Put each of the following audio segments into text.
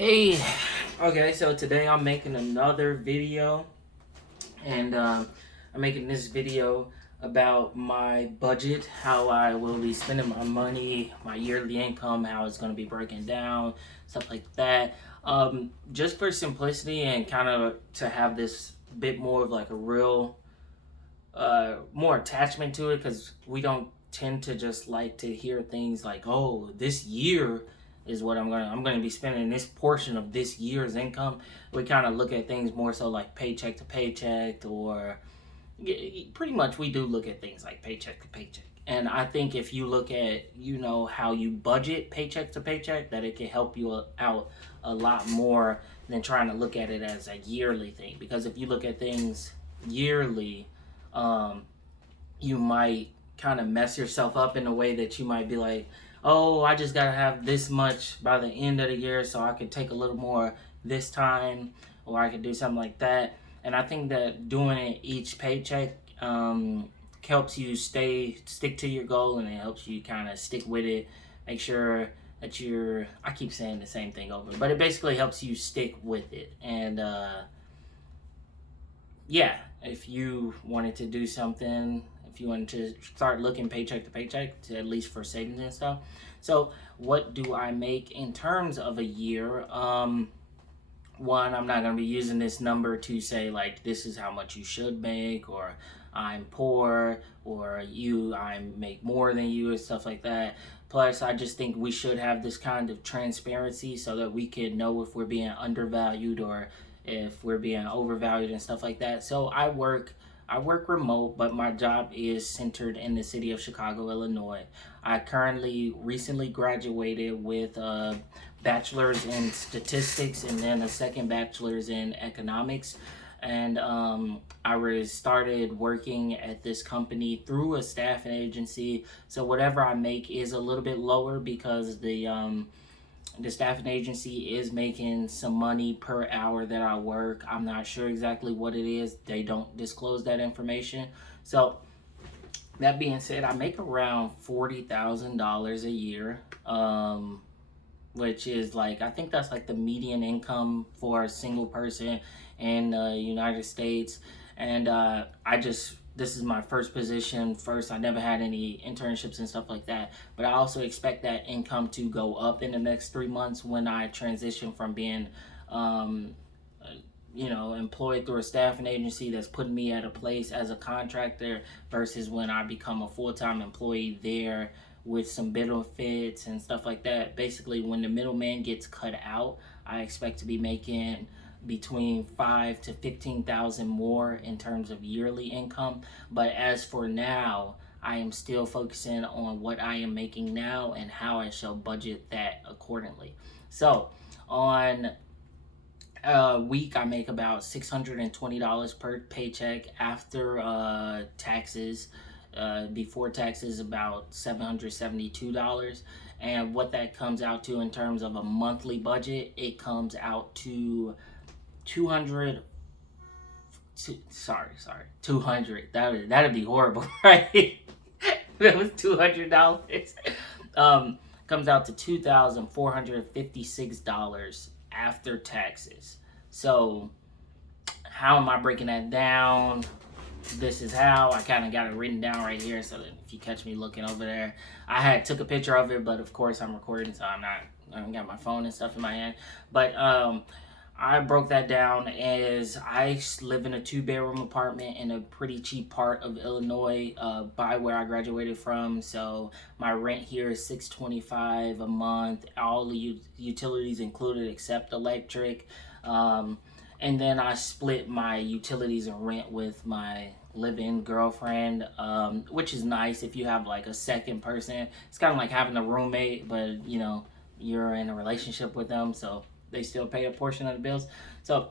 Hey, okay, so today I'm making another video, and I'm making this video about my budget, how I will be spending my money, my yearly income, how it's going to be breaking down, stuff like that. Just for simplicity and kind of to have this bit more of like a real, more attachment to it, because we don't tend to just like to hear things like, oh, this year is what I'm gonna be spending this portion of this year's income. We kind of look at things more so like paycheck to paycheck, or pretty much we do look at things like paycheck to paycheck. And I think if you look at, how you budget paycheck to paycheck, that it can help you out a lot more than trying to look at it as a yearly thing. Because if you look at things yearly, um, you might kind of mess yourself up in a way that you might be like, oh, I just gotta have this much by the end of the year so I could take a little more this time, or I could do something like that. And I think that doing it each paycheck helps you stick to your goal, and it helps you kind of stick with it. Make sure that I keep saying the same thing over, but it basically helps you stick with it. And yeah, if you wanted to do something, if you wanted to start looking paycheck to paycheck, to at least for savings and stuff. So, what do I make in terms of a year? One, I'm not going to be using this number to say like this is how much you should make, or I'm poor, or I make more than you, and stuff like that. Plus, I just think we should have this kind of transparency so that we can know if we're being undervalued or if we're being overvalued and stuff like that. So I work remote, but my job is centered in the city of Chicago, Illinois. I currently recently graduated with a bachelor's in statistics and then a second bachelor's in economics. And I started working at this company through a staffing agency. So whatever I make is a little bit lower because the staffing agency is making some money per hour that I work. I'm not sure exactly what it is. They don't disclose that information. So that being said, I make around $40,000 a year, which is like, I think that's like the median income for a single person in the United States. And this is my first position. First, I never had any internships and stuff like that. But I also expect that income to go up in the next 3 months when I transition from being, um, employed through a staffing agency that's putting me at a place as a contractor versus when I become a full time employee there with some benefits and stuff like that. Basically, when the middleman gets cut out, I expect to be making between 5 to 15,000 more in terms of yearly income. But as for now, I am still focusing on what I am making now and how I shall budget that accordingly. So, on a week, I make about $620 per paycheck after taxes. Before taxes, about $772. And what that comes out to in terms of a monthly budget, it comes out to 200. Sorry, 200. That'd be horrible, right? It was $200. Comes out to $2,456 after taxes. So how am I breaking that down? This is how I kind of got it written down right here, so that if you catch me looking over there, I had took a picture of it, but of course I'm recording, so I don't got my phone and stuff in my hand. But I broke that down as I live in a two-bedroom apartment in a pretty cheap part of Illinois, by where I graduated from. So my rent here is $625 a month, all the utilities included except electric. And then I split my utilities and rent with my live-in girlfriend, which is nice if you have like a second person. It's kind of like having a roommate, but you're in a relationship with them, so they still pay a portion of the bills. So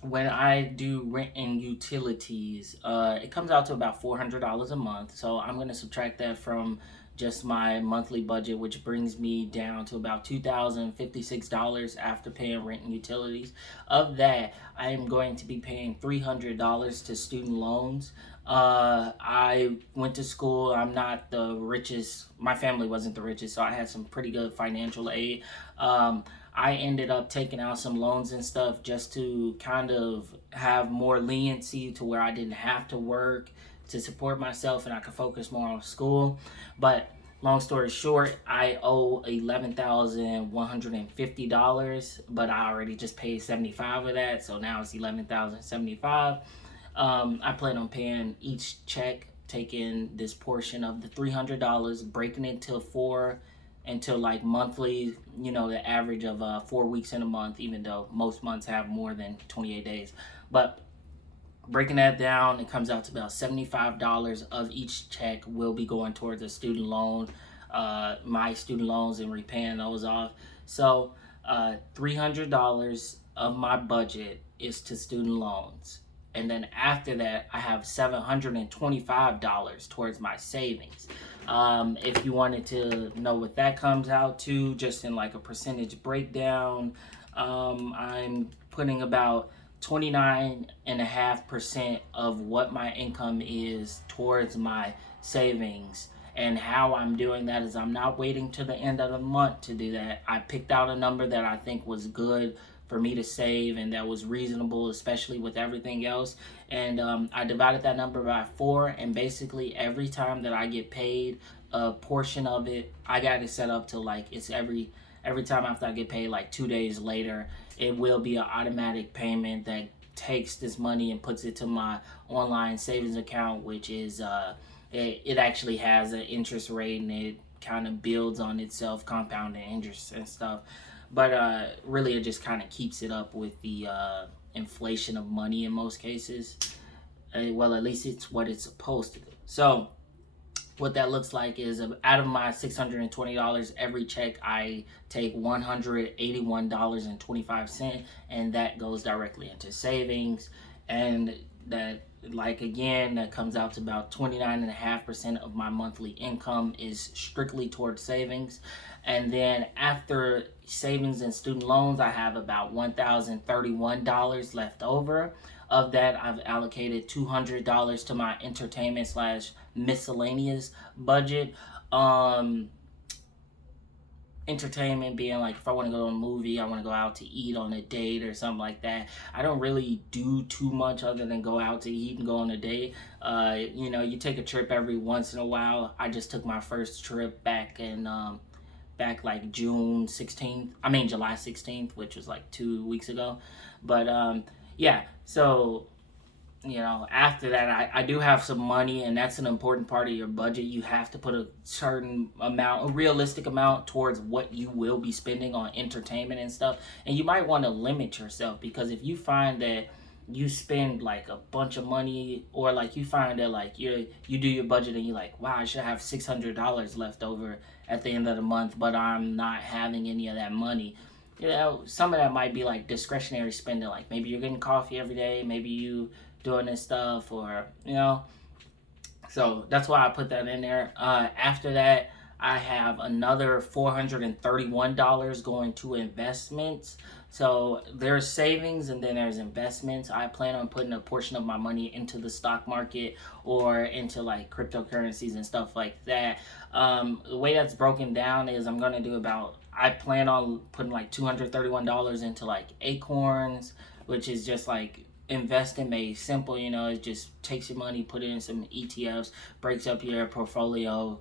when I do rent and utilities, it comes out to about $400 a month. So I'm gonna subtract that from just my monthly budget, which brings me down to about $2,056 after paying rent and utilities. Of that, I am going to be paying $300 to student loans. I went to school. I'm not the richest. My family wasn't the richest, so I had some pretty good financial aid. I ended up taking out some loans and stuff just to kind of have more leniency to where I didn't have to work to support myself and I could focus more on school. But long story short, I owe $11,150, but I already just paid 75 of that, so now it's 11,075. I plan on paying each check, taking this portion of the $300, breaking it to like monthly, the average of 4 weeks in a month, even though most months have more than 28 days. But breaking that down, it comes out to about $75 of each check will be going towards a student loan, my student loans, and repaying those off. So $300 of my budget is to student loans. And then after that, I have $725 towards my savings. If you wanted to know what that comes out to, just in like a percentage breakdown, I'm putting about 29.5% of what my income is towards my savings. And how I'm doing that is I'm not waiting to the end of the month to do that. I picked out a number that I think was good for me to save and that was reasonable, especially with everything else. And I divided that number by 4, and basically every time that I get paid, a portion of it, I got it set up to like it's every time after I get paid, like 2 days later, it will be an automatic payment that takes this money and puts it to my online savings account, which is it actually has an interest rate and it kind of builds on itself, compounding interest and stuff. But really, it just kind of keeps it up with the inflation of money in most cases. Well, at least it's what it's supposed to do. So what that looks like is out of my $620 every check, I take $181.25, and that goes directly into savings. And that, like, again, that comes out to about 29.5% of my monthly income is strictly towards savings. And then after savings and student loans, I have about $1,031 left over. Of that, I've allocated $200 to my entertainment slash miscellaneous budget. Entertainment being like if I want to go to a movie, I want to go out to eat on a date or something like that. I don't really do too much other than go out to eat and go on a date. You take a trip every once in a while. I just took my first trip back like July 16th, which was like 2 weeks ago. But yeah, so after that, I do have some money, and that's an important part of your budget. You have to put a certain amount, a realistic amount, towards what you will be spending on entertainment and stuff. And you might want to limit yourself, because if you find that you spend like a bunch of money, or like you find that like you do your budget and you're like, wow, I should have $600 left over at the end of the month, but I'm not having any of that money. Some of that might be like discretionary spending, like maybe you're getting coffee every day, maybe you doing this stuff, or so that's why I put that in there. After that, I have another $431 going to investments. So there's savings and then there's investments. I plan on putting a portion of my money into the stock market or into like cryptocurrencies and stuff like that. The way that's broken down is I plan on putting like $231 into like Acorns, which is just like investing made simple. It just takes your money, put it in some ETFs, breaks up your portfolio.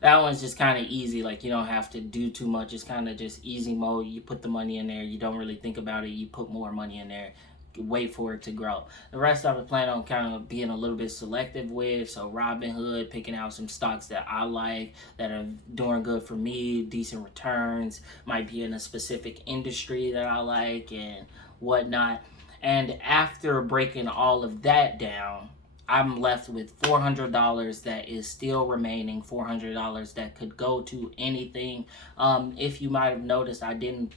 That one's just kind of easy. Like, you don't have to do too much. It's kind of just easy mode. You put the money in there, you don't really think about it, you put more money in there, wait for it to grow. The rest I plan on kind of being a little bit selective with. So Robinhood, picking out some stocks that I like, that are doing good for me, decent returns, might be in a specific industry that I like and whatnot. And after breaking all of that down, I'm left with $400 that is still remaining, $400 that could go to anything. If you might have noticed, I didn't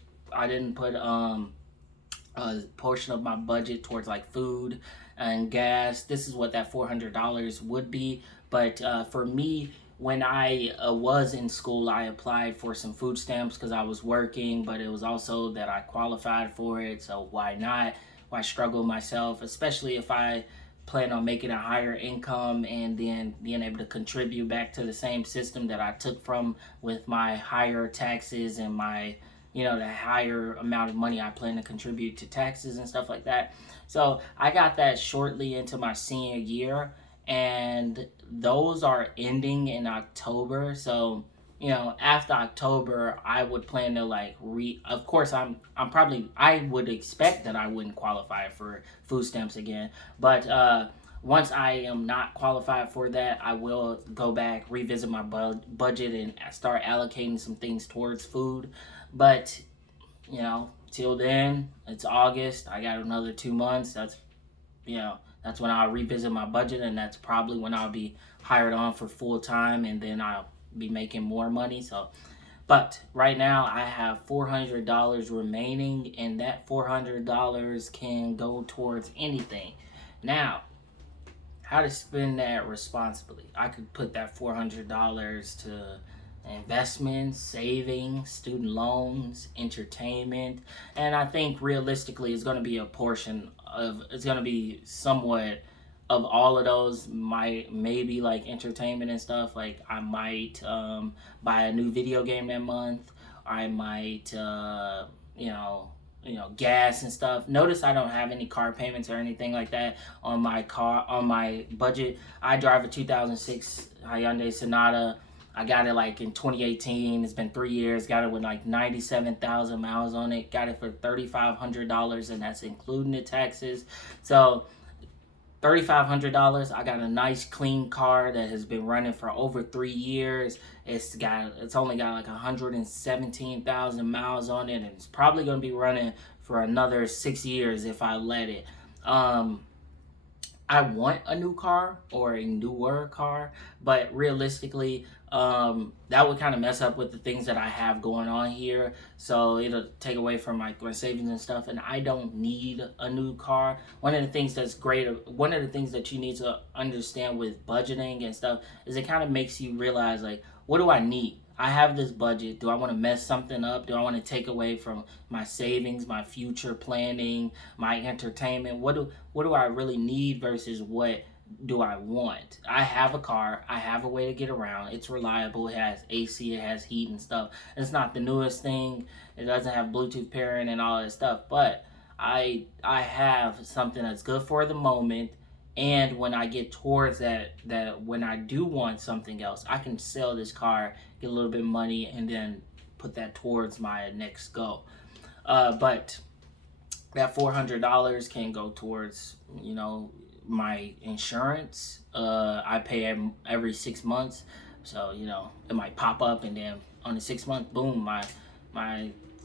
put a portion of my budget towards like food and gas. This is what that $400 would be. But for me, when I was in school, I applied for some food stamps because I was working, but it was also that I qualified for it. So why not? Why struggle myself, especially if I plan on making a higher income and then being able to contribute back to the same system that I took from with my higher taxes and my, the higher amount of money I plan to contribute to taxes and stuff like that. So I got that shortly into my senior year, and those are ending in October. So, after October, I would plan to like of course I'm probably I would expect that I wouldn't qualify for food stamps again, but once I am not qualified for that, I will go back, revisit my budget, and start allocating some things towards food. But till then, it's August. I got another 2 months. That's when I'll revisit my budget, and that's probably when I'll be hired on for full time, and then I'll be making more money. So, but right now I have $400 remaining, and that $400 can go towards anything. Now, how to spend that responsibly? I could put that $400 to investments, savings, student loans, entertainment, and I think realistically it's going to be a portion of it's going to be somewhat of all of those. Might maybe like entertainment and stuff. Like I might buy a new video game that month. I might gas and stuff. Notice I don't have any car payments or anything like that on my budget. I drive a 2006 Hyundai Sonata. I got it like in 2018. It's been 3 years. Got it with like 97,000 miles on it. Got it for $3,500, and that's including the taxes. So $3,500. I got a nice clean car that has been running for over 3 years. It's only got like 117,000 miles on it, and it's probably gonna be running for another 6 years if I let it. I want a new car or a newer car, but realistically, that would kind of mess up with the things that I have going on here. So it'll take away from my savings and stuff. And I don't need a new car. One of the things that's great, one of the things that you need to understand with budgeting and stuff is it kind of makes you realize, like, what do I need? I have this budget. Do I want to mess something up? Do I want to take away from my savings, my future planning, my entertainment? What do I really need versus what do I want? I have a car. I have a way to get around. It's reliable. It has AC. It has heat and stuff. It's not the newest thing. It doesn't have Bluetooth pairing and all that stuff. But I have something that's good for the moment, and when I get towards that when I do want something else, I can sell this car, get a little bit of money, and then put that towards my next goal. But that $400 can go towards my insurance. I pay every 6 months, so it might pop up, and then on the 6 month, boom, my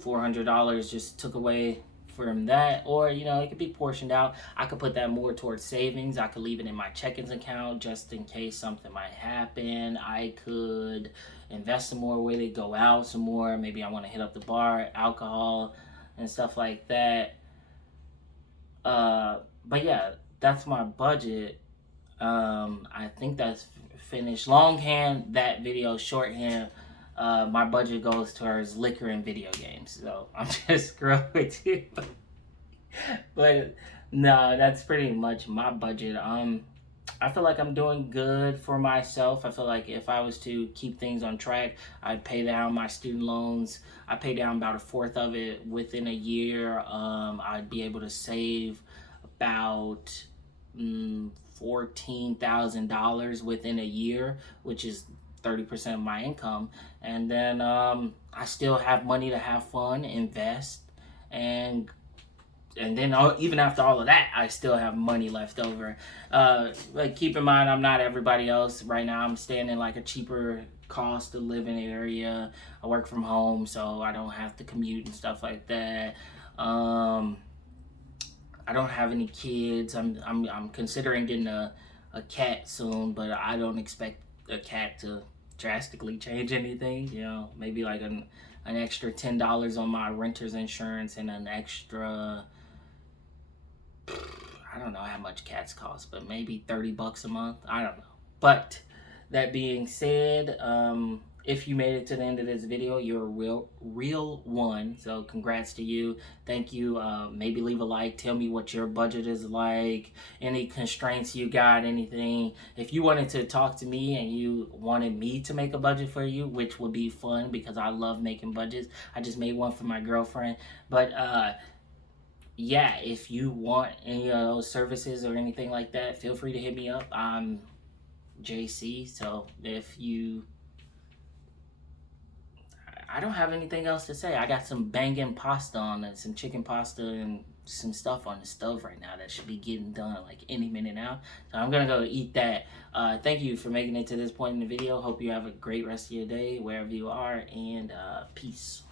$400 just took away from that. Or it could be portioned out. I could put that more towards savings. I could leave it in my checkings account just in case something might happen. I could invest some more, way to go out some more. Maybe I want to hit up the bar, alcohol and stuff like that. But yeah, that's my budget. I think that's finished. Longhand, that video. Shorthand, my budget goes towards liquor and video games. So I'm just screwing with you. But no, that's pretty much my budget. I feel like I'm doing good for myself. I feel like if I was to keep things on track, I'd pay down my student loans. I pay down about a fourth of it within a year. I'd be able to save about $14,000 within a year, which is 30% of my income. And then I still have money to have fun, invest, and then even after all of that, I still have money left over. Like, keep in mind, I'm not everybody else. Right now, I'm staying in like a cheaper cost of living area. I work from home, so I don't have to commute and stuff like that. I don't have any kids. I'm considering getting a cat soon, but I don't expect a cat to drastically change anything. Maybe like an extra $10 on my renter's insurance, and an extra, I don't know how much cats cost, but maybe $30 a month. I don't know. But that being said, if you made it to the end of this video, you're a real one. So congrats to you. Thank you. Maybe leave a like. Tell me what your budget is like. Any constraints you got, anything. If you wanted to talk to me and you wanted me to make a budget for you, which would be fun because I love making budgets. I just made one for my girlfriend. But yeah, if you want any of those services or anything like that, feel free to hit me up. I'm JC. So if you, I don't have anything else to say. I got some banging pasta on it, some chicken pasta and some stuff on the stove right now that should be getting done like any minute now. So I'm gonna go eat that. Thank you for making it to this point in the video. Hope you have a great rest of your day wherever you are, and peace.